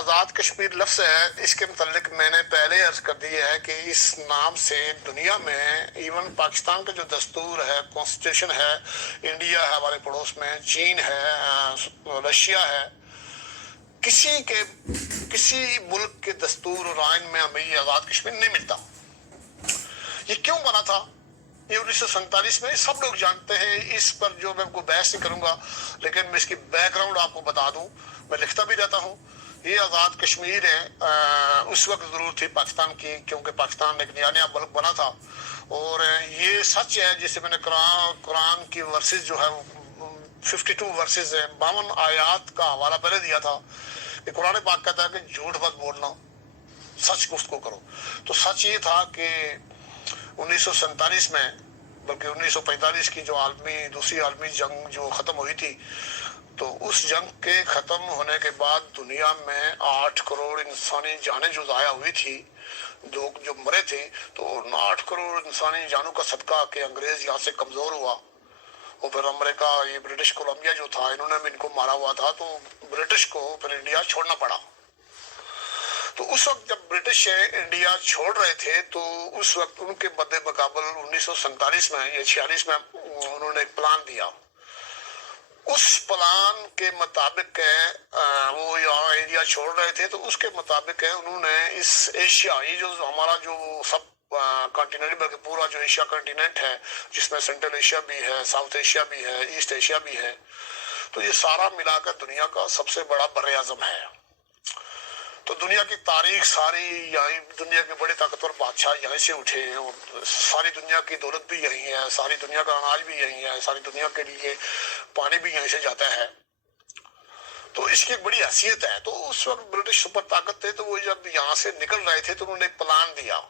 آزاد کشمیر لفظ ہے، اس کے متعلق میں نے پہلے عرض کر دی ہے کہ اس نام سے دنیا میں ایون پاکستان کا جو دستور ہے، کانسٹیٹیوشن ہے، انڈیا ہے ہمارے پڑوس میں، چین ہے، رشیا ہے، کسی ملک کے دستور اور آئین میں ہمیں یہ آزاد کشمیر نہیں ملتا۔ یہ کیوں بنا تھا؟ یہ 1947 میں سب لوگ جانتے ہیں، اس پر جو میں کوئی بحث نہیں کروں گا، لیکن میں اس کی بیک گراؤنڈ آپ کو بتا دوں، میں لکھتا بھی رہتا ہوں۔ یہ آزاد کشمیر ہے، اس وقت ضرورت تھی پاکستان کی، کیونکہ پاکستان ایک نیا ملک بنا تھا، اور یہ سچ ہے جسے میں نے قرآن کی ورسز جو ہے 52 ورسز ہے، 52 آیات کا حوالہ پہلے دیا تھا کہ قرآن پاک کہتا ہے کہ جھوٹ مت بولنا، سچ گفتگو کرو۔ تو سچ یہ تھا کہ 1947 میں، بلکہ 1945 کی جو دوسری عالمی جنگ جو ختم ہوئی تھی، تو اس جنگ کے ختم ہونے کے بعد دنیا میں 8 کروڑ انسانی جانیں جو ضائع ہوئی تھی، جو مرے تھے، تو 8 کروڑ انسانی جانوں کا صدقہ کہ انگریز یہاں سے کمزور ہوا، اور پھر امریکہ، یہ برٹش کولمبیا جو تھا، انہوں نے بھی ان کو مارا ہوا تھا، تو برٹش کو پھر انڈیا چھوڑنا پڑا۔ تو اس وقت جب برٹش انڈیا چھوڑ رہے تھے، تو اس وقت ان کے مد مقابل 1947 میں یا 46 میں انہوں نے ایک پلان دیا۔ اس پلان کے مطابق وہ یہاں ایریا چھوڑ رہے تھے، تو اس کے مطابق انہوں نے اس ایشیا، یہ جو ہمارا جو سب کانٹیننٹ، بلکہ پورا جو ایشیا کانٹیننٹ ہے، جس میں سینٹرل ایشیا بھی ہے، ساؤتھ ایشیا بھی ہے، ایسٹ ایشیا بھی ہے، تو یہ سارا ملا کر دنیا کا سب سے بڑا بر اعظم ہے۔ تو دنیا کی تاریخ ساری، یہاں دنیا کے بڑے طاقتور بادشاہ یہیں سے اٹھے ہیں، اور ساری دنیا کی دولت بھی یہیں ہے، ساری دنیا کا اناج بھی یہیں ہے، ساری دنیا کے لیے پانی بھی یہیں سے جاتا ہے، تو اس کی ایک بڑی حیثیت ہے۔ تو اس وقت برٹش سپر طاقت تھے، تو وہ جب یہاں سے نکل رہے تھے تو انہوں نے ایک پلان دیا۔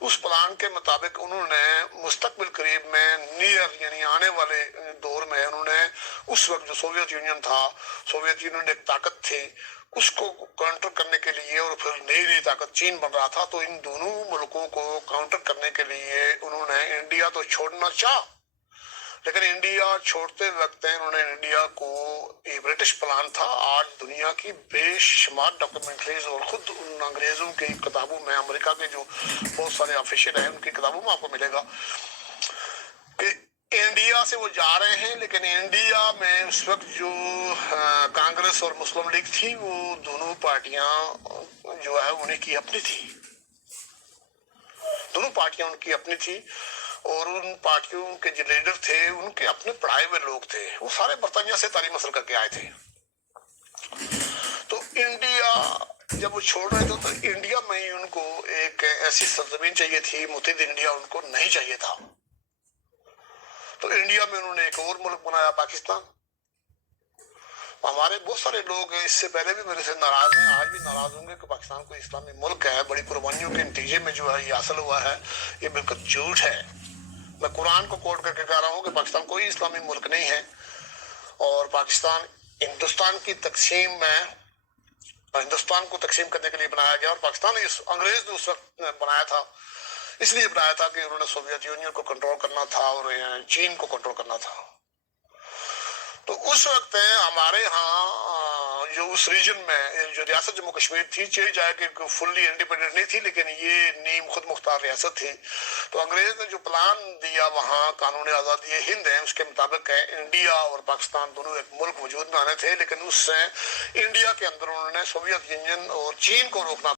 اس پلان کے مطابق انہوں نے مستقبل قریب میں، یعنی آنے والے دور میں، انہوں نے اس وقت جو سوویت یونین تھا، سوویت یونین ایک طاقت تھی، اس کو کاؤنٹر کرنے کے لیے، اور پھر نئی طاقت چین بن رہا تھا، تو ان دونوں ملکوں کو کاؤنٹر کرنے کے لیے انہوں نے انڈیا تو چھوڑنا چاہا، لیکن انڈیا چھوڑتے وقت انہوں نے انڈیا کو، یہ برٹش پلان تھا، آج دنیا کی بے شمار ڈاکومنٹریز اور خود ان انگریزوں کی کتابوں میں، امریکہ کے جو بہت سارے آفیشل ہیں ان کی کتابوں میں آپ کو ملے گا کہ انڈیا سے وہ جا رہے ہیں، لیکن انڈیا میں اس وقت جو کانگریس اور مسلم لیگ تھی، وہ دونوں پارٹیاں جو ہے انہیں کی اپنی تھی، دونوں پارٹیاں ان کی اپنی تھی، اور ان پارٹیوں کے جو لیڈر تھے ان کے اپنے پڑھائے ہوئے لوگ تھے، وہ سارے برطانیہ سے تعلیم حاصل کر کے آئے تھے۔ تو انڈیا جب وہ چھوڑ رہے تھے، تو انڈیا میں ہی ان کو ایک ایسی سرزمین چاہیے تھی، متحد انڈیا ان کو نہیں چاہیے تھا، تو انڈیا میں انہوں نے ایک اور ملک بنایا، پاکستان۔ ہمارے بہت سارے لوگ اس سے پہلے بھی میرے سے ناراض ہیں، آج بھی ناراض ہوں گے کہ پاکستان کوئی اسلامی ملک ہے، بڑی قربانیوں کے نتیجے میں جو ہے یہ حاصل ہوا ہے، یہ بالکل جھوٹ ہے۔ میں قرآن کو کوٹ کر کے کہہ رہا ہوں کہ پاکستان کوئی اسلامی ملک نہیں ہے، اور پاکستان ہندوستان کی تقسیم میں، ہندوستان کو تقسیم کرنے کے لیے بنایا گیا، اور پاکستان انگریز نے اس وقت بنایا تھا، اس لیے بنایا تھا کہ انہوں نے سوویت یونین کو کنٹرول کرنا تھا اور چین کو کنٹرول کرنا تھا۔ تو اس وقت ہمارے ہاں جو اس ریجن میں جو ریاست جموں کشمیر تھی، چاہے جائے کہ فلی انڈیپینڈنٹ نہیں تھی، لیکن یہ نیم خود مختار ریاست تھی، تو انگریز نے جو پلان دیا وہاں قانون آزادی ہند ہے، اس کے مطابق انڈیا اور پاکستان دونوں ایک ملک وجود میں آنے تھے، لیکن اس سے انڈیا کے اندر انہوں نے سوویت یونین اور چین کو روکنا